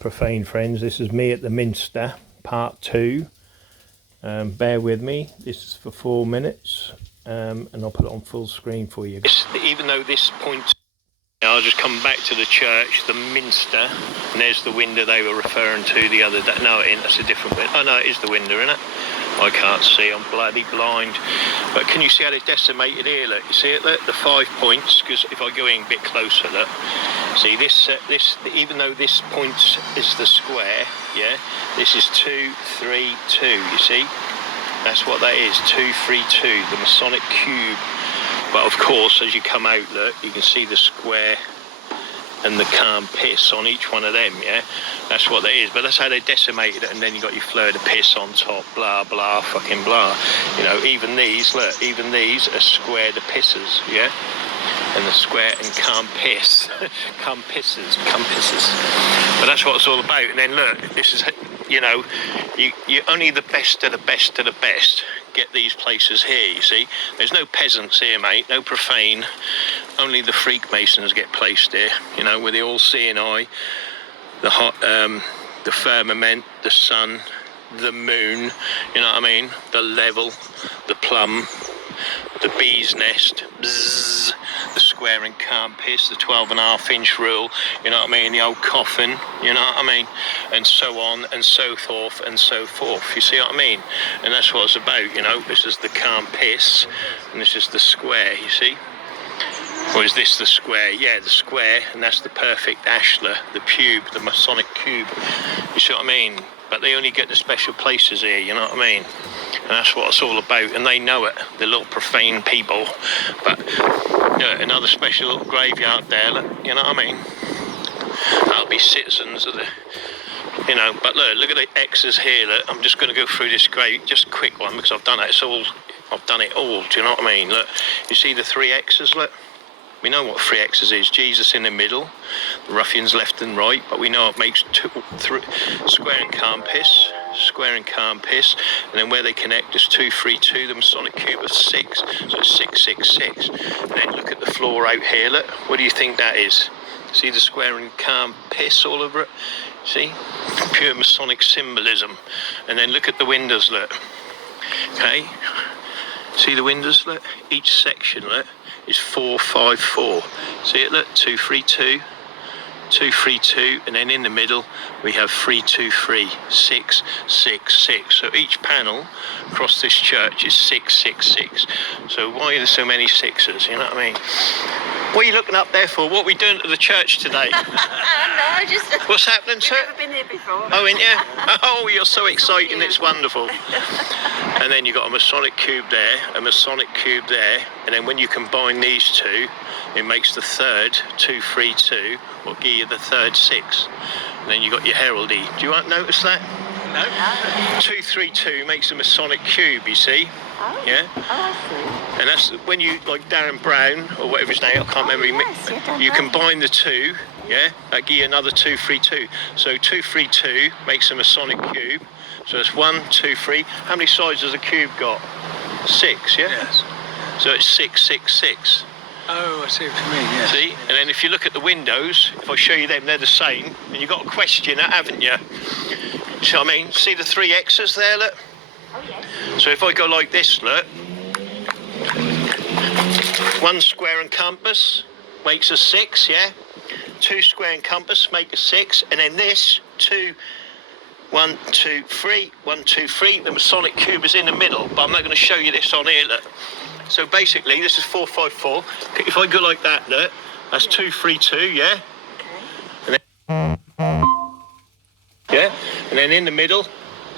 profane friends, this is me at the Minster, part 2. Bear with me, this is for 4 minutes, and I'll put it on full screen for you. Even though this point, I'll just come back to the church, the Minster, and there's the window they were referring to the other day. No, it ain't, that's a different window. Oh no, it is the window, isn't it? I can't see, I'm bloody blind. But can you see how they're decimated here, look? You see it, look? The 5 points, because if I go in a bit closer, look. See, this, even though this point is the square, yeah, this is 2, 3, 2, you see? That's what that is, 2, 3, 2, the Masonic cube. But of course, as you come out, look, you can see the square and the calm piss on each one of them, yeah? That's what that is, but that's how they decimated it, and then you got your fleur de piss on top, blah, blah, fucking blah. You know, even these, look, even these are square de pisses, yeah? And the square and calm piss, calm pisses. But that's what it's all about, and then look, this is, you know, you only the best of the best of the best get these places here, you see. There's no peasants here, mate, no profane. Only the Freakmasons get placed here, you know, with the all-seeing eye, the hot, the firmament, the sun, the moon, you know what I mean? The level, the plum, the bee's nest, bzzz, the square and calm piss, the 12.5-inch rule, you know what I mean? The old coffin, you know what I mean? And so on and so forth and so forth. You see what I mean? And that's what it's about, you know? This is the calm piss, and this is the square, you see? Or is this the square? Yeah, the square, and that's the perfect ashlar, the cube, the Masonic cube. You see what I mean? But they only get the special places here, you know what I mean? And that's what it's all about, and they know it, the little profane people. But yeah, another special little graveyard there, look, you know what I mean? That'll be citizens of the, you know. But look at the X's here, look. I'm just going to go through this grave, just a quick one, because I've done it. I've done it all, do you know what I mean? Look, you see the 3 X's, look? We know what 3 X's is. Jesus in the middle, the ruffians left and right, but we know it makes 2, 3, square and calm piss, square and calm piss, and then where they connect is 2, 3, 2, the Masonic cube of 6, so it's 6, 6, 6. And then look at the floor out here, look. What do you think that is? See the square and calm piss all over it? See? Pure Masonic symbolism. And then look at the windows, look. Okay? See the windows, look? Each section, look, is 4, 5, 4. See it, look? 2, 3, 2, 2, 3, 2, and then in the middle we have 3, 2, 3, 6, 6, 6. So each panel across this church is 6, 6, 6. So why are there so many sixes? You know what I mean? What are you looking up there for? What are we doing at the church today? No, just... What's happening, sir? I've never been here before. Oh, ain't you? Oh, you're so exciting, it's wonderful. And then you've got a Masonic cube there, a Masonic cube there, and then when you combine these two, it makes the third 2, 3, 2, or give you the third 6. And then you've got your heraldry. Do you notice that? No. 2, 3, 2 makes a Masonic cube, you see? Oh. Yeah? Oh, I see. And that's when you, like Darren Brown, or whatever his name, I can't remember. Yes, You combine the two, yeah? That give you another 2, 3, 2. So 2, 3, 2 makes a Masonic cube. So it's 1, 2, 3. How many sides has a cube got? 6, yeah? Yes. So it's 6, 6, 6. Oh, I see what you mean, yes. See? And then if you look at the windows, if I show you them, they're the same. And you've got to question that, haven't you? See what I mean? See the 3 X's there, look? Oh, yes. So if I go like this, look. 1 square and compass makes a 6, yeah? 2 square and compass make a 6. And then this, 2, 1, 2, 3, 1, 2, 3. The Masonic cube is in the middle, but I'm not going to show you this on here, look. So basically, this is 4, 5, 4. If I go like that, look, that's 2, 3, 2, yeah? Okay. And then, yeah? And then in the middle,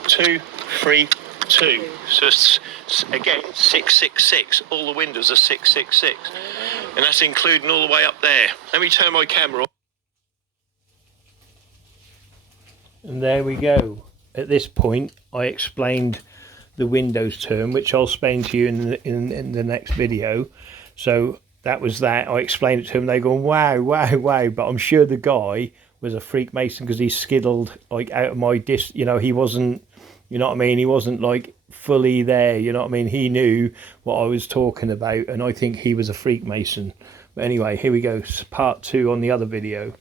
2, 3, 2. So it's, again, 6, 6, 6. All the windows are 6, 6, 6. And that's including all the way up there. Let me turn my camera on. And there we go. At this point, I explained the Windows term, which I'll explain to you in the next video. So that was that. I explained it to him. They go, wow, wow, wow. But I'm sure the guy was a Freakmason because he skiddled like out of my you know, he wasn't, you know what I mean? He wasn't like fully there, you know what I mean? He knew what I was talking about, and I think he was a Freakmason. But anyway, here we go. Part 2 on the other video.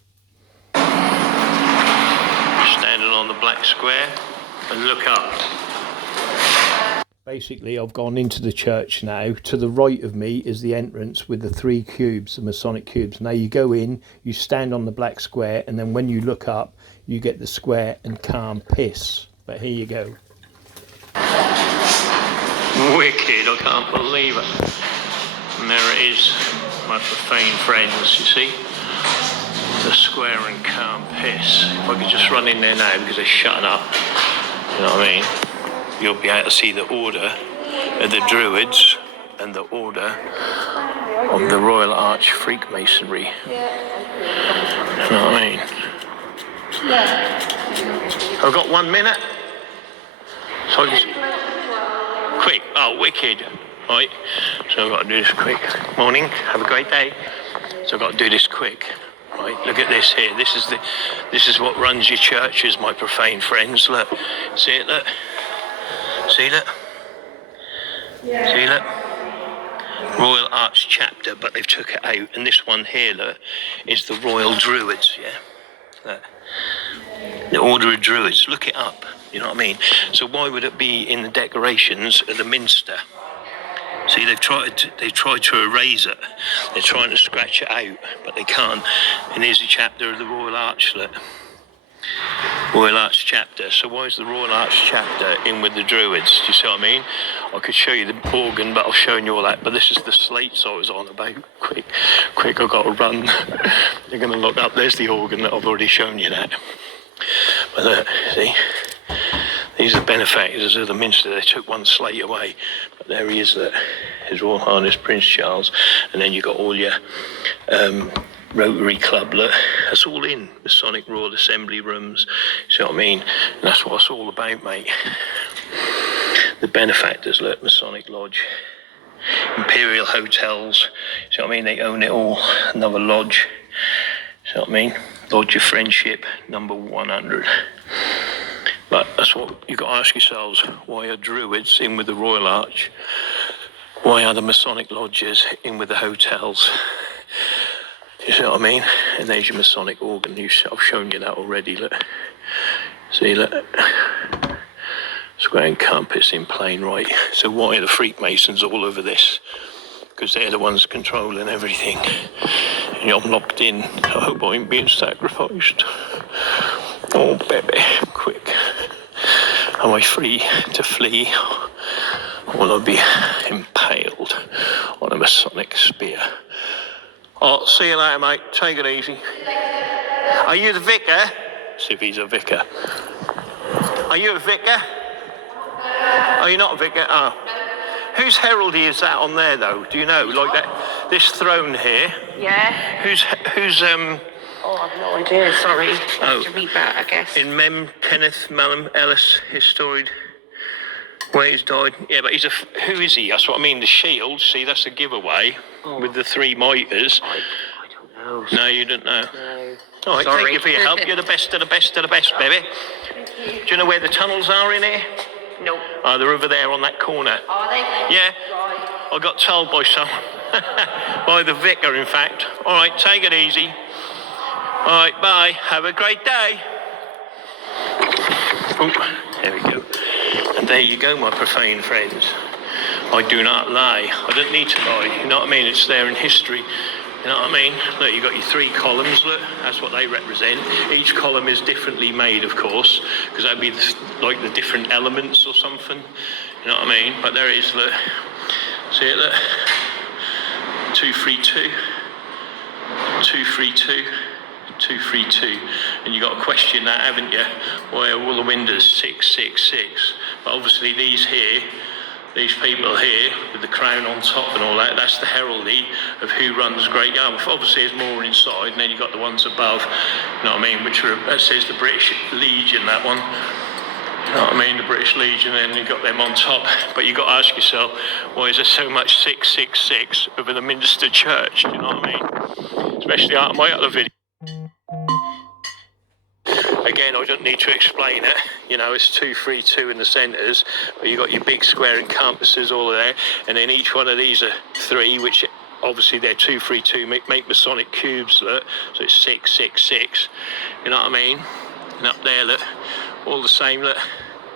black square and look up. Basically, I've gone into the church now. To the right of me is the entrance with the 3 cubes, the Masonic cubes. Now you go in, you stand on the black square, and then when you look up, you get the square and calm piss. But here you go. Wicked, I can't believe it. And there it is, my profane friends, you see? The square and calm piss. If I could just run in there now because they're shutting up, you know what I mean? You'll be able to see the order of the Druids and the order of the Royal Arch Freakmasonry. You know what I mean? I've got 1 minute. So I just... Quick. Oh, wicked. Right. So I've got to do this quick. Morning. Have a great day. So I've got to do this quick. Right. Look at this here. This is what runs your churches, my profane friends. Look. See it, look. See that? Yeah. See that? Royal Arch chapter, but they've took it out. And this one here, look, is the Royal Druids, yeah? Look. The Order of Druids. Look it up, you know what I mean? So why would it be in the decorations of the Minster? See, they've tried to erase it. They're trying to scratch it out, but they can't. And here's a chapter of the Royal Arch, look. Royal Arch chapter. So why is the Royal Arch chapter in with the Druids? Do you see what I mean? I could show you the organ, but I've shown you all that. But this is the slates I was on about. Quick, I've got to run. They're going to look up. There's the organ that I've already shown you that. But look, see? These are benefactors of the Minster. They took one slate away. But there he is, look. His Royal Highness Prince Charles. And then you've got all your... Rotary Club, look, that's all in Masonic Royal Assembly rooms, you see what I mean? And that's what it's all about, mate. The benefactors, look, Masonic Lodge, Imperial Hotels, you see what I mean? They own it all. Another lodge, you see what I mean? Lodge of Friendship, number 100. But that's what you've got to ask yourselves, why are Druids in with the Royal Arch? Why are the Masonic lodges in with the hotels? You see what I mean? And there's your Masonic organ. I've shown you that already, look. See, look. Square and compass in plain right. So why are the Freakmasons all over this? Because they're the ones controlling everything. And I'm locked in. I hope I ain't being sacrificed. Oh, baby, quick. Am I free to flee? Or will I be impaled on a Masonic spear? Oh, see you later, mate. Take it easy. Are you the vicar? See if he's a vicar. Are you a vicar? Are you not a vicar? Oh. Whose heraldry is that on there, though? Do you know? Like that, this throne here? Yeah. Who's Oh, I've no idea, sorry. I have to read that, I guess. In Mem Kenneth Malcolm Ellis, historian, where he's died. Yeah, but who is he? That's what I mean. The shield, see, that's a giveaway with the 3 mitres. I don't know. No, you don't know. No. All right, sorry. thank you for your help. You're the best of the best of the best, baby. Do you know where the tunnels are in here? No. Oh, they're over there on that corner. Are they? Yeah. Right. I got told by someone. By the vicar, in fact. All right, take it easy. All right, bye. Have a great day. Oh, there we go. And there you go, my profane friends. I do not lie. I don't need to lie. You know what I mean? It's there in history. You know what I mean? Look, you've got your 3 columns, look. That's what they represent. Each column is differently made, of course, because that'd be like the different elements or something. You know what I mean? But there it is, look. See it, look. 2, 3, 2. 2, 3, 2. 2, 3, 2. And you got to question that, haven't you? Why are all the windows 6, 6, 6? But obviously these people here with the crown on top and all that, that's the heraldry of who runs Great Yarmouth. Obviously there's more inside, and then you've got the ones above, you know what I mean, that says the British Legion, that one. You know what I mean, the British Legion, and you've got them on top. But you've got to ask yourself, why is there so much 666 over the Minster Church? Do you know what I mean? Especially out of my other video. Again, I don't need to explain it. You know, it's 2, 3, 2 in the centres, but you've got your big square and compasses all there, and then each one of these are 3, which obviously they're 2, 3, 2, make Masonic cubes, look. So it's 6, 6, 6. You know what I mean? And up there, look, all the same. Look,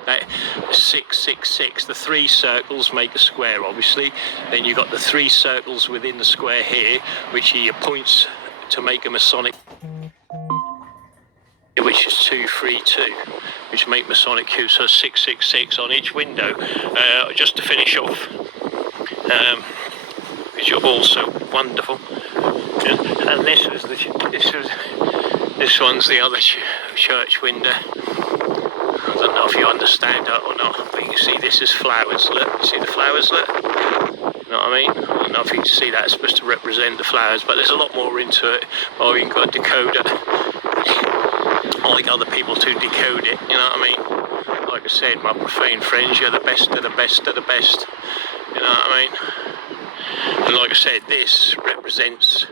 that 666. The 3 circles make a square, obviously. Then you've got the 3 circles within the square here, which he points to make a Masonic, which is 232, which make Masonic cubes. So 666 on each window. Just to finish off, because you're all so wonderful. And this one's the other church window. I don't know if you understand that or not, but you can see this is flowers. Look, you see the flowers? Look. You know what I mean? I don't know if you can see that. It's supposed to represent the flowers, but there's a lot more into it. Or you can go and decode it. I like other people to decode it. You know what I mean? Like I said, my profane friends, you're the best of the best of the best. You know what I mean? And like I said, this represents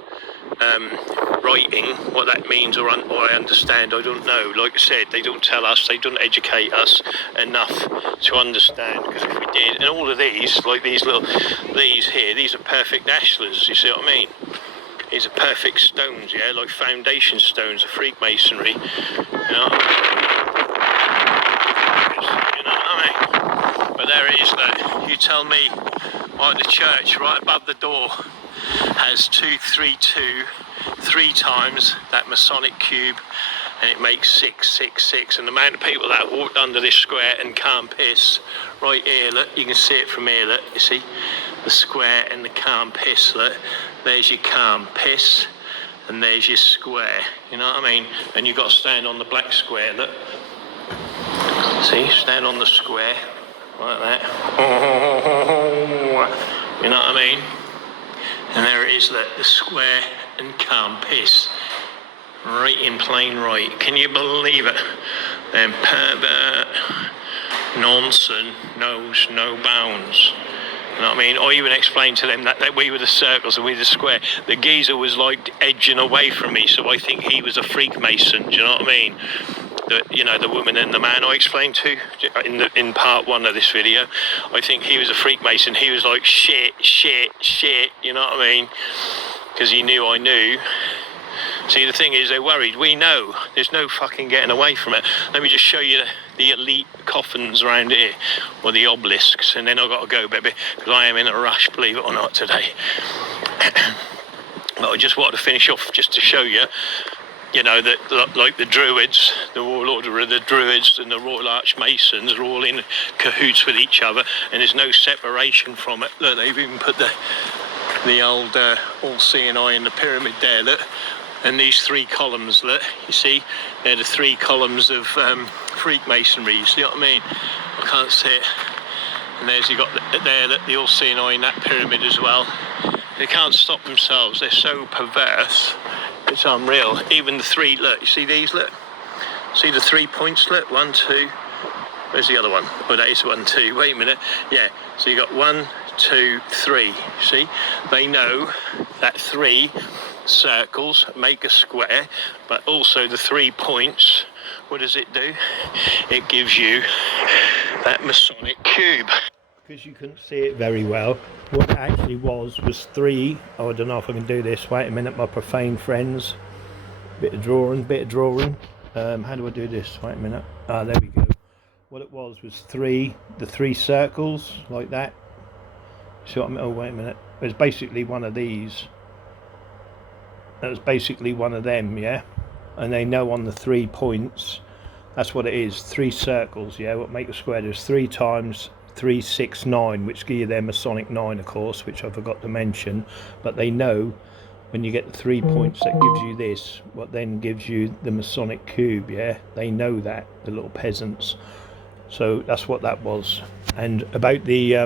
writing. What that means, or I understand, I don't know. Like I said, they don't tell us, they don't educate us enough to understand, because if we did, and all of these, like these here, these are perfect ashlars, you see what I mean? These are perfect stones, yeah, like foundation stones of Freakmasonry, you know what I mean? But there it is, though. You tell me why the church right above the door has 232 3 times that Masonic cube, and it makes 666. And the amount of people that walked under this square and can't piss, right here, look, you can see it from here, look, you see the square and the can't piss, look, there's your can't piss, and there's your square, you know what I mean? And you've got to stand on the black square, look, see, stand on the square like that, you know what I mean? And there it is, look, the square and can't piss, right in plain right. Can you believe it? Then pervert nonsense knows no bounds. You know what I mean? I even explained to them that we were the circles and we were the square. The geezer was like edging away from me, so I think he was a Freakmason. Do you know what I mean? The woman and the man I explained to in part 1 of this video, I think he was a Freakmason. He was like shit, you know what I mean? Because he knew I knew. See, the thing is, they're worried. We know. There's no fucking getting away from it. Let me just show you the elite coffins around here, or the obelisks, and then I've got to go, baby, because I am in a rush, believe it or not, today. But I just wanted to finish off just to show you, that like the Druids, the Royal Order of the Druids and the Royal Archmasons are all in cahoots with each other, and there's no separation from it. Look, they've even put the old all-seeing eye in the pyramid there, look. And these 3 columns, look, you see, they're the 3 columns of Freakmasonry, you see what I mean? I can't see it. And there's, you got the all-seeing eye in that pyramid as well. They can't stop themselves, they're so perverse, it's unreal. Even the 3, look, you see these, look? See the 3 points, look, 1, 2, where's the other one? Oh, that is 1, 2, wait a minute, yeah. So you got 1, 2, 3, see? They know that 3 circles make a square, but also the 3 points, what does it do? It gives you that Masonic cube. Because you couldn't see it very well, what it actually was 3, I don't know if I can do this, wait a minute, my profane friends, bit of drawing, how do I do this, wait a minute, there we go. What it was 3, the 3 circles, like that, see what I mean? Oh, wait a minute, it was basically one of these. That was basically one of them, yeah, and they know on the 3 points, that's what it is, 3 circles, yeah, what make a square. There's 3 times 3, 6, 9, which give you their Masonic 9, of course, which I forgot to mention, but they know when you get the 3 points, that gives you this, what then gives you the Masonic cube, yeah, they know that, the little peasants. So that's what that was. And about the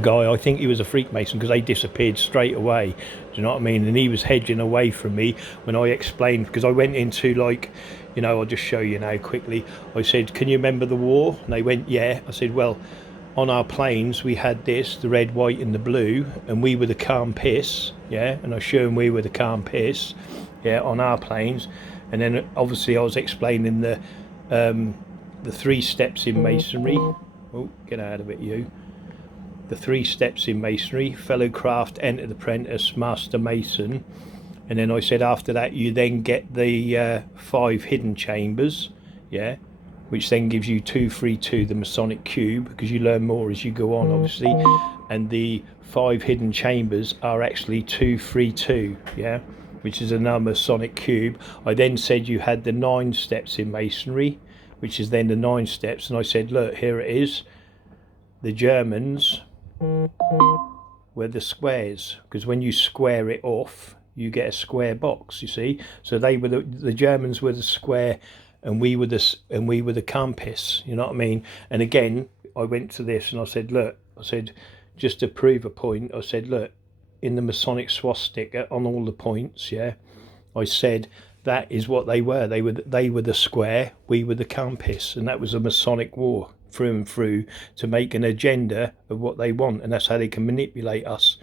guy, I think he was a Freakmason, because they disappeared straight away, do you know what I mean? And he was hedging away from me when I explained, because I went into, like, I'll just show you now quickly. I said, can you remember the war? And they went, yeah. I said, well, on our planes we had this, the red, white and the blue, and we were the calm piss, yeah, and I showed them we were the calm piss, yeah, on our planes. And then obviously I was explaining the 3 steps in masonry. Oh, get out of it, you. The 3 steps in masonry: fellow craft, entered apprentice, master mason, And then I said after that you then get the 5 hidden chambers, yeah, which then gives you 232, the Masonic cube, because you learn more as you go on, obviously. And the 5 hidden chambers are actually 232, yeah, which is another Masonic cube. I then said you had the 9 steps in Masonry, which is then the 9 steps, and I said, look, here it is. The Germans were the squares, because when you square it off, you get a square box, you see. So they were the Germans were the square, and we were the compass, you know what I mean? And again, I went to this and I said, look, I said, just to prove a point, I said, look, in the Masonic swastika on all the points, yeah, I said that is what they were. They were the square, we were the compass, and that was a Masonic war through and through to make an agenda of what they want, and that's how they can manipulate us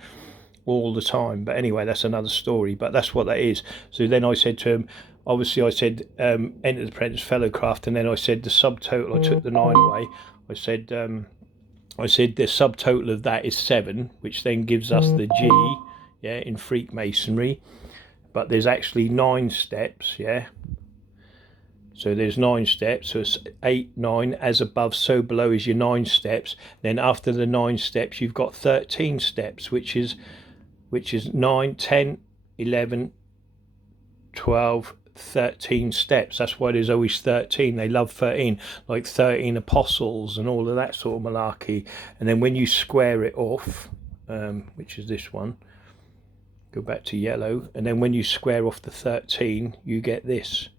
all the time. But anyway, that's another story, but that's what that is. So then I said to him, obviously I said enter the apprentice fellowcraft, and then I said the subtotal, I took the 9 away. I said the subtotal of that is 7, which then gives us the G, yeah, in Freakmasonry. But there's actually 9 steps, yeah. So there's 9 steps, so it's 8, 9, as above, so below is your 9 steps. Then after the 9 steps, you've got 13 steps, which is 9, 10, 11, 12, 13 steps. That's why there's always 13. They love 13, like 13 apostles and all of that sort of malarkey. And then when you square it off, which is this one, go back to yellow, and then when you square off the 13, you get this.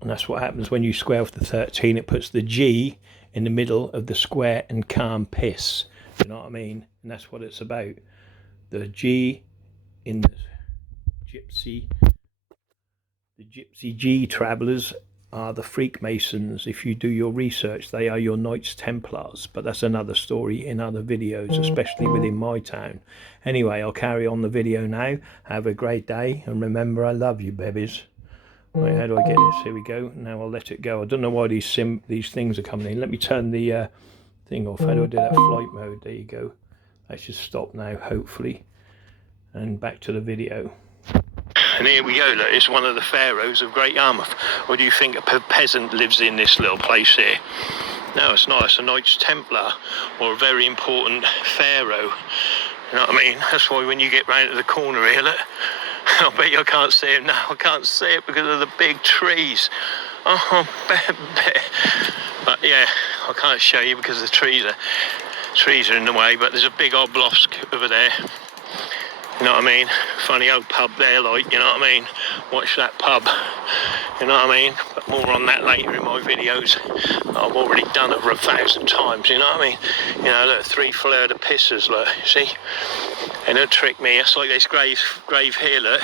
And that's what happens when you square off the 13. It puts the G in the middle of the square and calm piss. You know what I mean? And that's what it's about. The G in the gypsy G travellers are the Freakmasons. If you do your research, they are your Knights Templars. But that's another story in other videos, especially within my town. Anyway, I'll carry on the video now. Have a great day, and remember, I love you, babies. Right, how do I get this? Here we go. Now I'll let it go. I don't know why these things are coming in. Let me turn the thing off. How do I do that? Flight mode. There you go. That should stop now, hopefully. And back to the video. And here we go. Look, it's one of the pharaohs of Great Yarmouth. Or do you think a peasant lives in this little place here? No, it's not. It's a Knights Templar, or a very important pharaoh. You know what I mean? That's why when you get round to the corner here, look, I bet you I can't see him now. I can't see it because of the big trees. Oh, but yeah, I can't show you because the trees are in the way. But there's a big obelisk over there. You know what I mean? Funny old pub there, like, you know what I mean? Watch that pub. You know what I mean? But more on that later in my videos. I've already done over 1,000 times, you know what I mean? You know, look, 3 fleur de pisses, look, you see? They don't trick me. It's like this grave here, look,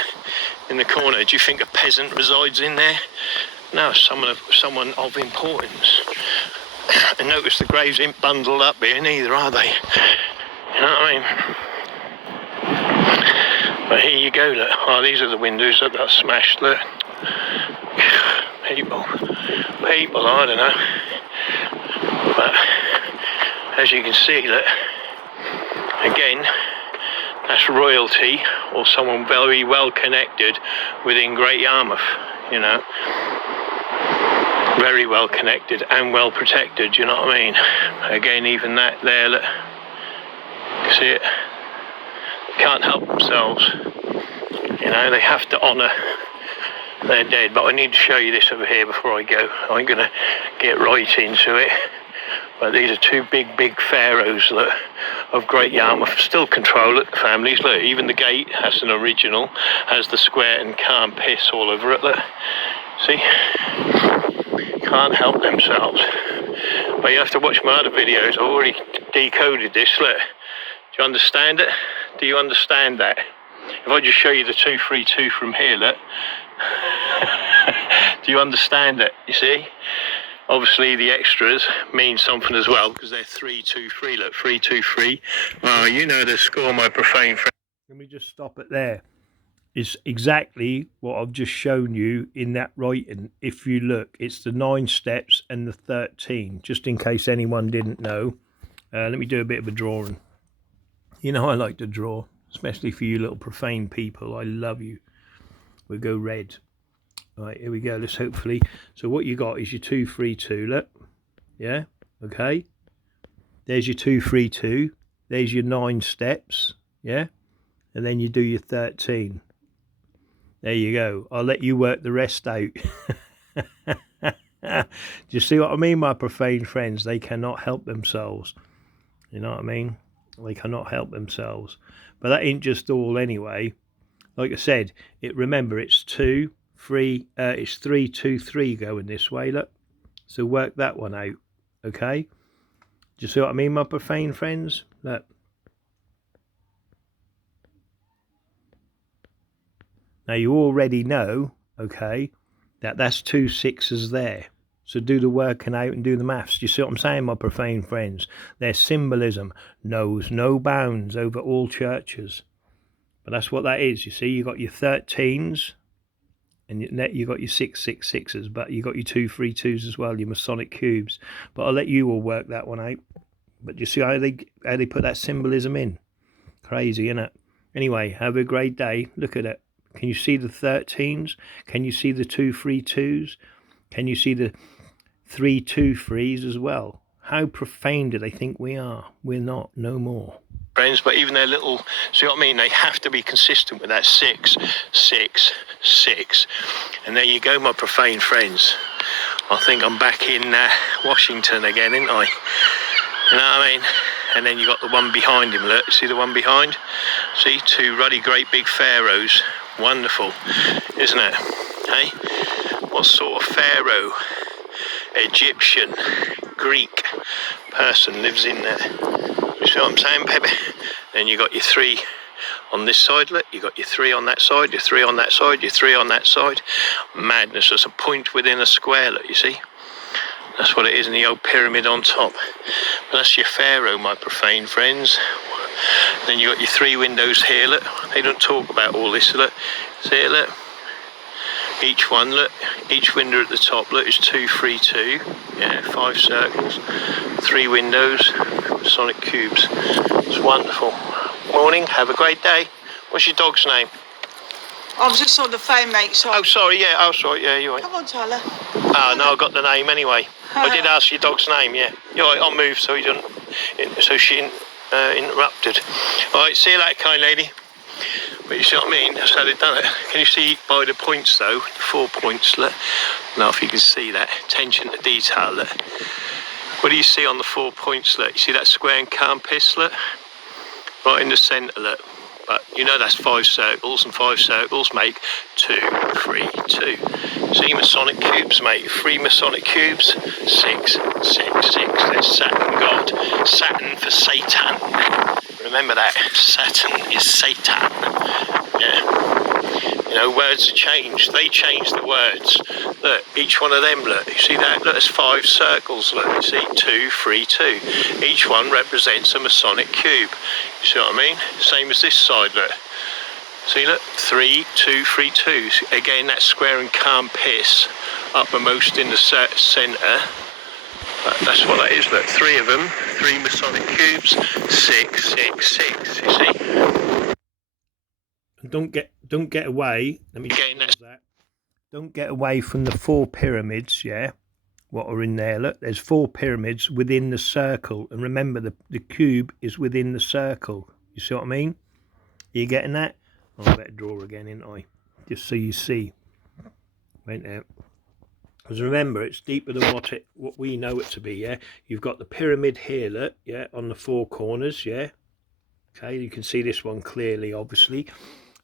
in the corner. Do you think a peasant resides in there? No, someone of importance. And notice the graves ain't bundled up here neither, are they? You know what I mean? But here you go, look. Oh, these are the windows that got smashed, look. People, I don't know. But as you can see, look, again, that's royalty, or someone very well connected within Great Yarmouth, you know. Very well connected and well protected, you know what I mean? Again, even that there, look. See it? Can't help themselves. You know, they have to honour their dead. But I need to show you this over here before I go. I'm going to get right into it. But these are 2 big pharaohs, look, of Great Yarmouth. Still control it, the families. Look, even the gate has an original, has the square and calm piss all over it, look. See? Can't help themselves. But you have to watch my other videos. I've already decoded this, look. Do you understand it? Do you understand that? If I just show you the 232 from here, look. Do you understand it? You see? Obviously the extras mean something as well, because they're 323, look, 323. Well, you know the score, my profane friend. Let me just stop it there. It's exactly what I've just shown you in that writing. If you look, it's the 9 steps and the 13, just in case anyone didn't know. Let me do a bit of a drawing. You know I like to draw. especially for you little profane people. I love you. We'll go red. Right, here we go. Let's hopefully. So what you got is your 2, 3, 2. Look, yeah, okay. There's your 2, 3, 2. There's your 9 steps, yeah, and then you do your 13. There you go. I'll let you work the rest out. Do you see what I mean, my profane friends? They cannot help themselves. You know what I mean? They cannot help themselves. But that ain't just all anyway. Like I said, remember it's 2, 3. It's 3, 2, 3 going this way. Look, so work that one out. Okay. Do you see what I mean, my profane friends? Look. Now you already know, okay, that's 2 6s there. So do the working out and do the maths. Do you see what I'm saying, my profane friends? Their symbolism knows no bounds over all churches. But that's what that is. You see, you got your 13s, and you got your 6 6 6s, but you got your 2 3 2s as well, your Masonic cubes. But I'll let you all work that one out. But you see how they put that symbolism in? Crazy, innit? Anyway, have a great day. Look at it. Can you see the 13s? Can you see the 2 3 2s? Can you see the 3 2 3s as well? How profane do they think we are? We're not, no more. Friends, but even their little, see what I mean? They have to be consistent with that 6 6 6. And there you go, my profane friends. I think I'm back in Washington again, ain't I? You know what I mean? And then you got the one behind him. Look, see the one behind? See, 2 ruddy, great big pharaohs. Wonderful, isn't it? Hey, what sort of pharaoh, Egyptian, Greek person lives in there? You see what I'm saying, baby? Then you got your 3 on this side. Look, you got your 3 on that side, your 3 on that side, your 3 on that side. Madness. There's a point within a square. Look, you see? That's what it is in the old pyramid on top. But that's your pharaoh, my profane friends. Then you got your 3 windows here. Look, they don't talk about all this. Look, see it? Look, each one. Look, each window at the top. Look, is 2 3 2. Yeah, 5 circles, 3 windows, Masonic cubes. It's wonderful. Morning. Have a great day. What's your dog's name? I was just on the phone, mate. Sorry. Oh, sorry. Yeah. Oh, sorry. Yeah, you're right. Come on, Tyler. Oh, no, I got the name anyway. I did ask your dog's name. Yeah. You're right. I'll move so he don't. So she interrupted. All right. See you later, kind lady. But you see what I mean? That's how they've done it. Can you see by the points though? 4 points. Look. Now, if you can see that attention to detail. Look. What do you see on the 4 points? Look. You see that square and compass? Look. Right in the centre. Look. But you know that's 5 circles, and 5 circles make 2 3 2. See Masonic cubes, mate. 3 Masonic cubes. 6 6 6. There's Saturn God. Saturn for Satan. Remember that. Saturn is Satan. Yeah. You know, words are changed. They change the words. Look, each one of them, look. You see that? Look, there's 5 circles. Look, you see 2 3 2. Each one represents a Masonic cube. You see what I mean? Same as this side, look. See, look, 3 2 3 2. Again, that square and compass uppermost in the centre. That's what that is, look. 3 of them, 3 Masonic cubes, 6 6 6. You see? Don't get away. Let me again, that's that. Don't get away from the 4 pyramids, yeah. What are in there? Look, there's 4 pyramids within the circle, and remember the cube is within the circle. You see what I mean? Are you getting that? Oh, I better draw again, ain't I? Just so you see. Wait there. Because remember, it's deeper than what we know it to be. Yeah, you've got the pyramid here. Look, yeah, on the 4 corners. Yeah. Okay, you can see this one clearly, obviously.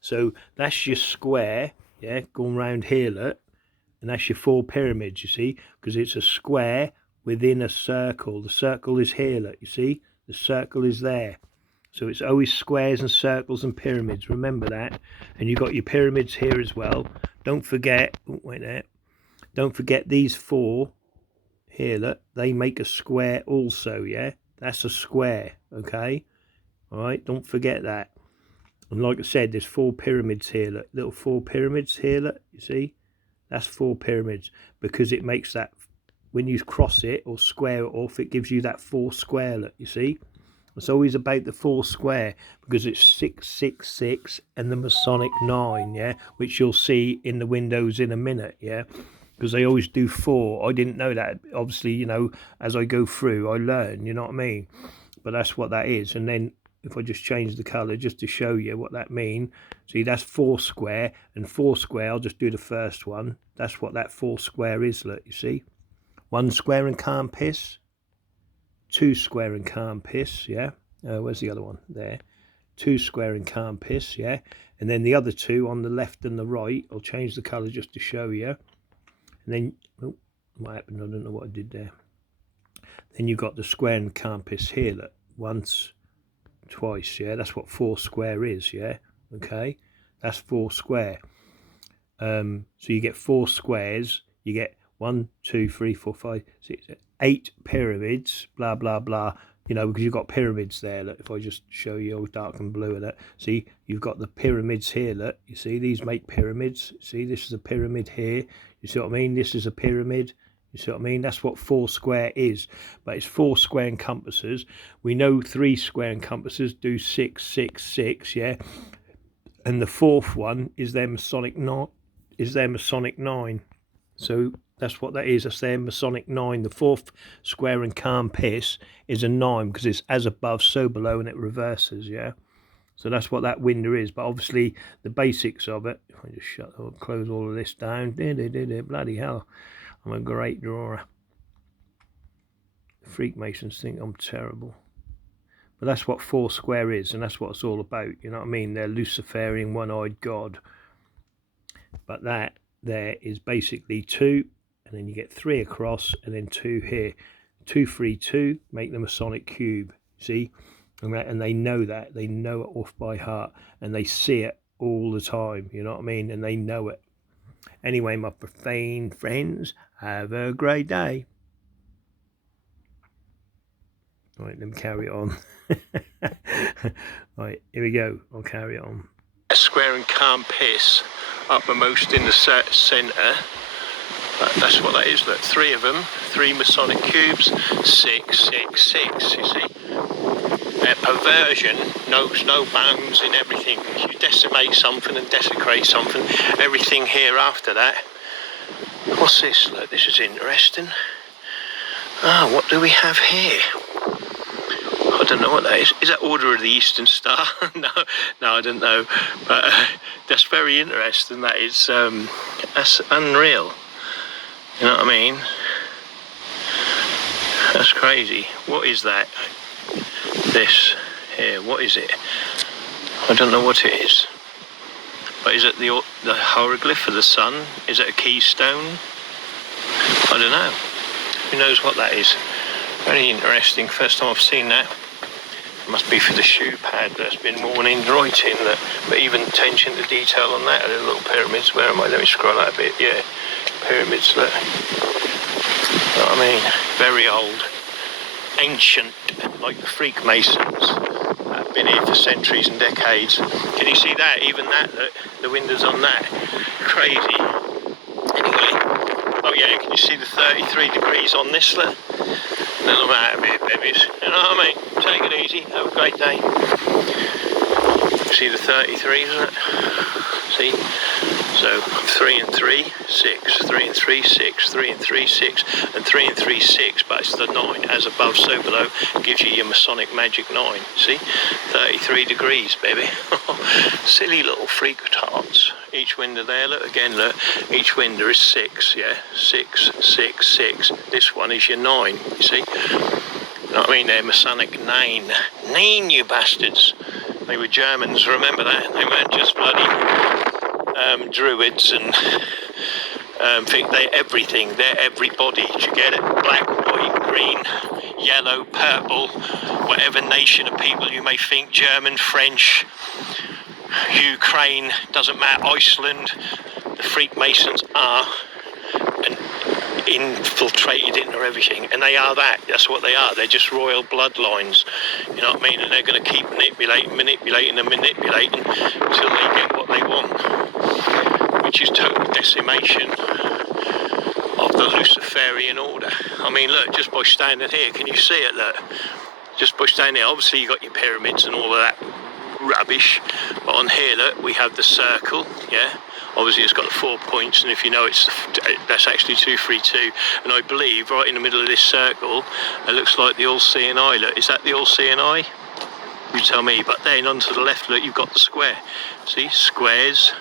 So that's your square. Yeah, going round here. Look. And that's your 4 pyramids, you see, because it's a square within a circle. The circle is here, look, you see, the circle is there. So it's always squares and circles and pyramids, remember that. And you've got your pyramids here as well. Don't forget, oh, wait there. Don't forget these 4 here, look, they make a square also, yeah. That's a square, okay. All right, don't forget that. And like I said, there's 4 pyramids here, look, little 4 pyramids here, look, you see. That's 4 pyramids, because it makes that, when you cross it or square it off, it gives you that 4 square, look, you see. It's always about the 4 square, because it's 666 and the Masonic 9, yeah, which you'll see in the windows in a minute, yeah, because they always do 4. I didn't know that. Obviously, you know, as I go through, I learn, you know what I mean? But that's what that is. And then if I just change the colour just to show you what that means, see, that's 4 square, and 4 square, I'll just do the first one. That's what that 4 square is, look, you see? 1 square and calm piss, 2 square and calm piss, yeah? Where's the other one? There. 2 square and calm piss, yeah? And then the other 2 on the left and the right, I'll change the colour just to show you. And then, oh, what happened? I don't know what I did there. Then you've got the square and calm piss here, look, once, twice, yeah? That's what 4 square is, yeah? Okay? That's 4 square. So you get 4 squares, you get 1, 2, 3, 4, 5, 6, 8 pyramids, blah, blah, blah, you know, because you've got pyramids there. Look, if I just show you all dark and blue and that, see, you've got the pyramids here, look, you see, these make pyramids. See, this is a pyramid here, you see what I mean? This is a pyramid, you see what I mean? That's what 4 square is, but it's 4 square encompasses. We know 3 square encompasses do 6, 6, 6, yeah, and the 4th one is their Masonic 9, so that's what that is. That's their Masonic 9. The 4th square and calm piss is a 9, because it's as above, so below, and it reverses, yeah? So that's what that window is. But obviously, the basics of it, if I just close all of this down, bloody hell, I'm a great drawer. The Freakmasons think I'm terrible. But that's what 4 square is, and that's what it's all about, you know what I mean? They're Luciferian one-eyed god. But that there is basically 2, and then you get 3 across, and then 2 here. 2, 3, 2 make the Masonic cube, see? And they know that. They know it off by heart, and they see it all the time, you know what I mean? And they know it. Anyway, my profane friends, have a great day. Right, let me carry on. Right, here we go. I'll carry on. A square and calm piss uppermost in the centre. That's what that is. Look, 3 of them, 3 Masonic cubes, 6, 6, 6. You see, their perversion knows no bounds in everything. You decimate something and desecrate something, everything here after that. What's this? Look, this is interesting. Ah, what do we have here? I don't know what that is. Is that Order of the Eastern Star? no, I don't know. But that's very interesting. That is, that's unreal. You know what I mean? That's crazy. What is that? This here, what is it? I don't know what it is. But is it the hieroglyph of the sun? Is it a keystone? I don't know. Who knows what that is? Very interesting. First time I've seen that. Must be for the shoe pad that's been worn in writing. But even attention to detail on that, the little pyramids. Where am I? Let me scroll out a bit. Yeah, pyramids. Look. You know what I mean? Very old, ancient, like the Freakmasons. Been here for centuries and decades. Can you see that? Even that, the windows on that. Crazy. Anyway. Oh yeah, can you see the 33 degrees on this? Little out of here, babies. You know what I mean? Take it easy. Have a great day. See the 33, isn't it? See? So 3 and 3, 6. 3 and 3, 6. 3 and 3, 6. And 3 and 3, 6. But it's the 9. As above, so below. Gives you your Masonic magic 9. See? 33 degrees, baby. Silly little freak tarts. Each window there, look again, look. Each window is 6, yeah? 6, 6, 6. This one is your 9, you see? You know what I mean? They're Masonic 9. 9, you bastards. They were Germans, remember that? They weren't just bloody Druids and think they're everything. They're everybody. Do you get it? Black, white, green, yellow, purple, whatever nation of people you may think, German, French, Ukraine, doesn't matter, Iceland, the Freakmasons are and infiltrated into everything, and they are that. That's what they are. They're just royal bloodlines, you know what I mean? And they're going to keep manipulating and manipulating until they get what they want, which is total decimation of the Luciferian order. I mean, look, just by standing here, can you see it? Look, just push down here. Obviously you got your pyramids and all of that rubbish, but on here, look, we have the circle, yeah. Obviously it's got the 4 points, and if you know that's actually 232, and I believe right in the middle of this circle it looks like the all-seeing eye. Look, is that the all-seeing eye? You tell me. But then onto the left, look, you've got the square. See, squares,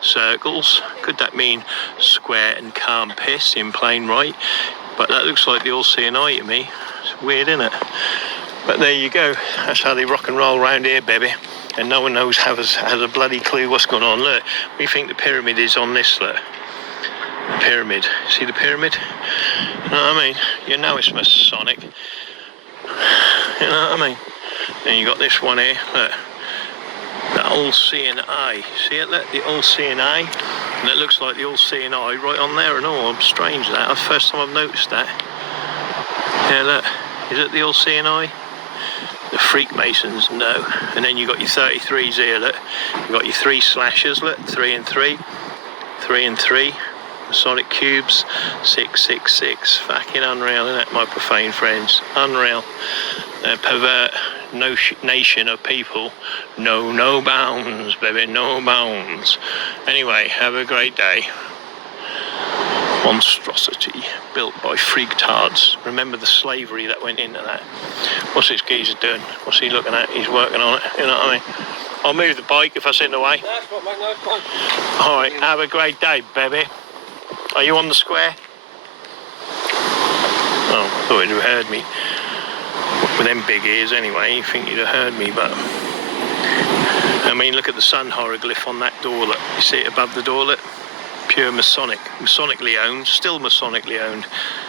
circles. Could that mean square and calm piss in plain right? But that looks like the all-seeing eye to me. It's weird, isn't it? But there you go. That's how they rock and roll around here, baby. And no one has a bloody clue what's going on. Look, we think the pyramid is on this, look. Pyramid. See the pyramid? You know what I mean? You know it's Masonic. You know what I mean? Then you got this one here, look. The all-seeing eye. See it, look? The all-seeing eye. And it looks like the all-seeing eye right on there and all. Strange that. That's the first time I've noticed that. Yeah, look. Is it the all-seeing eye? The Freakmasons, no. And then you got your 33s here, look. You got your 3 slashers, look. 3 and 3. 3 and 3. Masonic cubes. 666. Fucking unreal, isn't it, my profane friends? Unreal. Pervert nation of people. No bounds, baby. No bounds. Anyway, have a great day. Monstrosity built by freaktards. Remember the slavery that went into that. What's this geezer doing? What's he looking at? He's working on it, you know what I mean? I'll move the bike if that's in the way. That's what, mate, no, fine. Alright, have a great day, baby. Are you on the square? Oh, I thought you'd have heard me. With them big ears anyway, you think you'd have heard me, but... I mean, look at the sun hieroglyph on that door, look. You see it above the door, look? Pure Masonic, Masonically owned, still Masonically owned.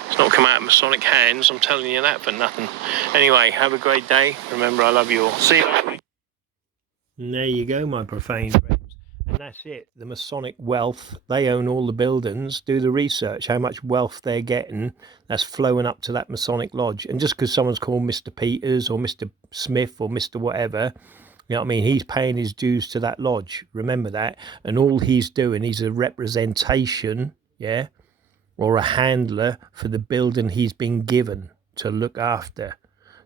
It's not come out of Masonic hands, I'm telling you that for nothing. Anyway, have a great day. Remember, I love you all. See you. And there you go, my profane friends. And that's it. The Masonic wealth, they own all the buildings. Do the research, how much wealth they're getting that's flowing up to that Masonic lodge. And just because someone's called Mr. Peters or Mr. Smith or Mr. whatever, you know what I mean? He's paying his dues to that lodge. Remember that. And all he's doing, he's a representation, yeah, or a handler for the building he's been given to look after.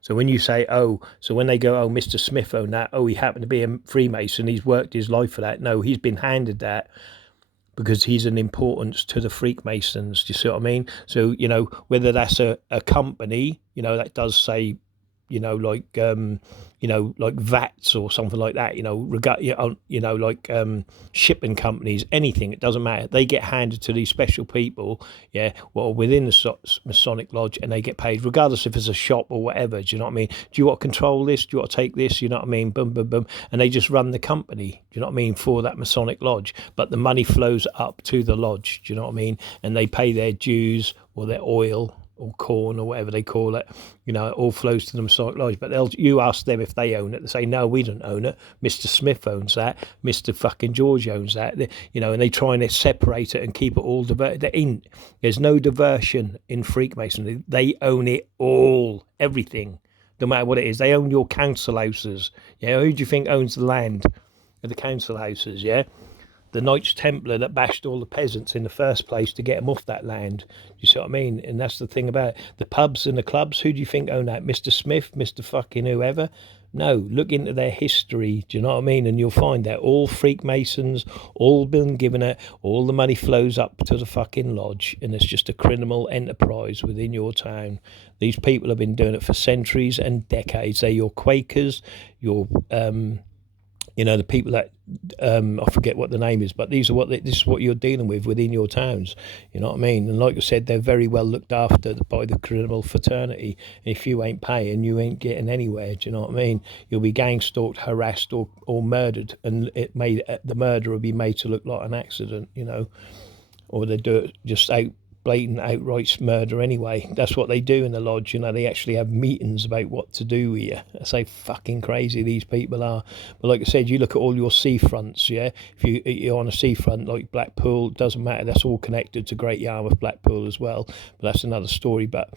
So when you say, oh, so when they go, oh, Mr. Smith owned that, oh, he happened to be a Freemason, he's worked his life for that. No, he's been handed that because he's an importance to the Freakmasons. Do you see what I mean? So, you know, whether that's a company, you know, that does say, you know, like VATs or something like that, shipping companies, anything, it doesn't matter. They get handed to these special people, yeah, well, within the Masonic Lodge, and they get paid, regardless if it's a shop or whatever. Do you know what I mean? Do you want to control this? Do you want to take this? You know what I mean? Boom, boom, boom. And they just run the company, do you know what I mean, for that Masonic Lodge. But the money flows up to the lodge, do you know what I mean? And they pay their dues or their oil or corn or whatever they call it, you know, it all flows to the Masonic Lodge. But you ask them if they own it, they say, no, we don't own it. Mr. Smith owns that. Mr. fucking George owns that. You know, and they try and separate it and keep it all diverted. There's no diversion in Freemasonry. They own it all, everything, no matter what it is. They own your council houses. Yeah, who do you think owns the land of the council houses? Yeah, the Knights Templar that bashed all the peasants in the first place to get them off that land. You see what I mean? And that's the thing about it. The pubs and the clubs, who do you think own that? Mr. Smith, Mr. fucking whoever? No, look into their history, do you know what I mean? And you'll find that all Freakmasons, all been given it, all the money flows up to the fucking lodge, and it's just a criminal enterprise within your town. These people have been doing it for centuries and decades. They're your Quakers, your... the people that I forget what the name is, but this is what you're dealing with within your towns. You know what I mean? And like I said, they're very well looked after by the criminal fraternity. And if you ain't paying, you ain't getting anywhere. Do you know what I mean? You'll be gang stalked, harassed, or murdered, and the murder will be made to look like an accident. You know, or they do it just blatant outright murder anyway. That's what they do in the lodge. You know, they actually have meetings about what to do with you. That's how fucking crazy these people are. But like I said, you look at all your seafronts, yeah, if you're on a seafront like Blackpool, doesn't matter, that's all connected to Great Yarmouth, Blackpool as well, but that's another story. But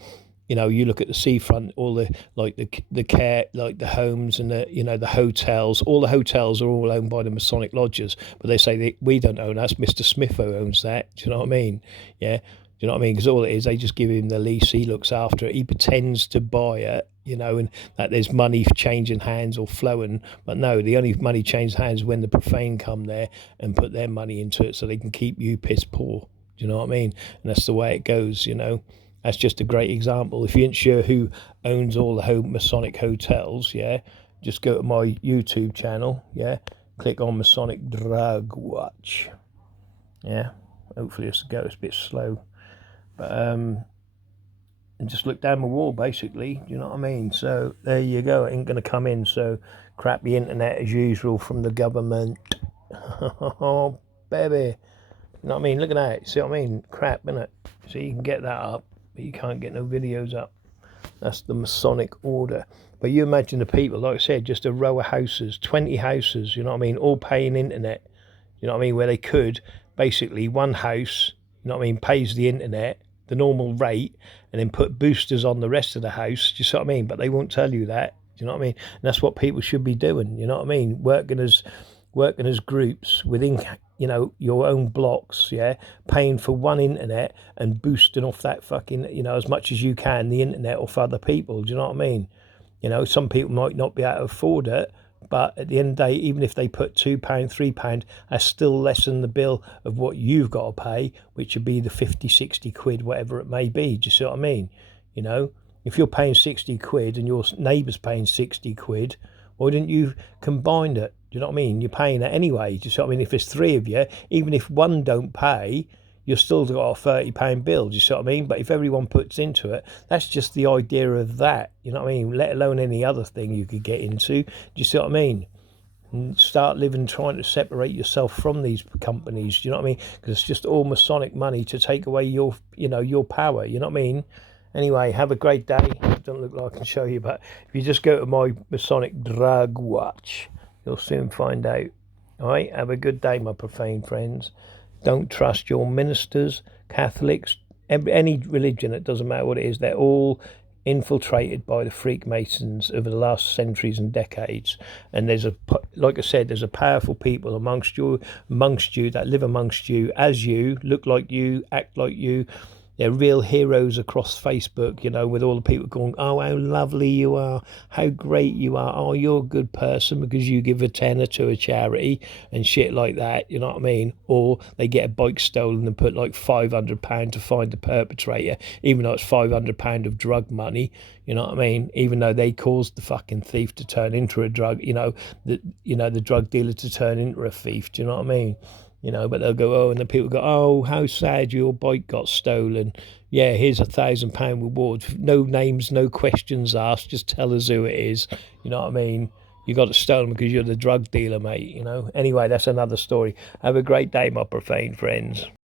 you know, you look at the seafront, all the care, like the homes and the hotels. All the hotels are all owned by the Masonic lodges, but they say we don't own us. Mr. Smith owns that. Do you know what I mean? Yeah. you know what I mean? Because all it is, they just give him the lease, he looks after it, he pretends to buy it, you know, and that there's money changing hands or flowing. But no, the only money changes hands when the profane come there and put their money into it so they can keep you piss poor. Do you know what I mean? And that's the way it goes, you know. That's just a great example. If you ain't sure who owns all the Masonic hotels, yeah, just go to my YouTube channel, yeah, click on Masonic Drug Watch. Yeah, hopefully it's a bit slow. But and just look down the wall, basically. Do you know what I mean? So there you go. It ain't gonna come in. So crappy internet as usual from the government. Oh baby, you know what I mean? Look at that. See what I mean? Crap, innit? So you can get that up, but you can't get no videos up. That's the Masonic order. But you imagine the people, like I said, just a row of houses, 20 houses. You know what I mean? All paying internet. You know what I mean? Where they could basically one house, you know what I mean, pays the internet, the normal rate, and then put boosters on the rest of the house. Do you see what I mean? But they won't tell you that. Do you know what I mean? And that's what people should be doing. You know what I mean? Working as groups within, you know, your own blocks, yeah, paying for one internet and boosting off that fucking, you know, as much as you can, the internet off other people. Do you know what I mean? You know, some people might not be able to afford it, but at the end of the day, even if they put £2, £3, that's still less than the bill of what you've got to pay, which would be the 50, 60 quid, whatever it may be. Do you see what I mean? You know, if you're paying 60 quid and your neighbour's paying 60 quid, why didn't you combine it? Do you know what I mean? You're paying it anyway. Do you see what I mean? If there's three of you, even if one don't pay, you've still got a £30 bill. Do you see what I mean? But if everyone puts into it, that's just the idea of that. You know what I mean? Let alone any other thing you could get into. Do you see what I mean? And start living, trying to separate yourself from these companies. Do you know what I mean? Because it's just all Masonic money to take away your, you know, your power. You know what I mean? Anyway, have a great day. It doesn't look like I can show you, but if you just go to my Masonic Drug Watch, you'll soon find out. All right, have a good day, my profane friends. Don't trust your ministers, Catholics, any religion. It doesn't matter what it is. They're all infiltrated by the Freakmasons over the last centuries and decades. And there's like I said, there's a powerful people amongst you that live amongst you, as you, look like you, act like you. They're real heroes across Facebook, you know, with all the people going, oh, how lovely you are, how great you are, oh, you're a good person because you give a tenner to a charity and shit like that, you know what I mean? Or they get a bike stolen and put like £500 to find the perpetrator, even though it's £500 of drug money, you know what I mean? Even though they caused the fucking thief to turn into a drug, the drug dealer to turn into a thief, do you know what I mean? You know, but they'll go, oh, and the people go, oh, how sad your bike got stolen. Yeah, here's £1,000 reward. No names, no questions asked. Just tell us who it is. You know what I mean? You got it stolen because you're the drug dealer, mate. You know. Anyway, that's another story. Have a great day, my profane friends.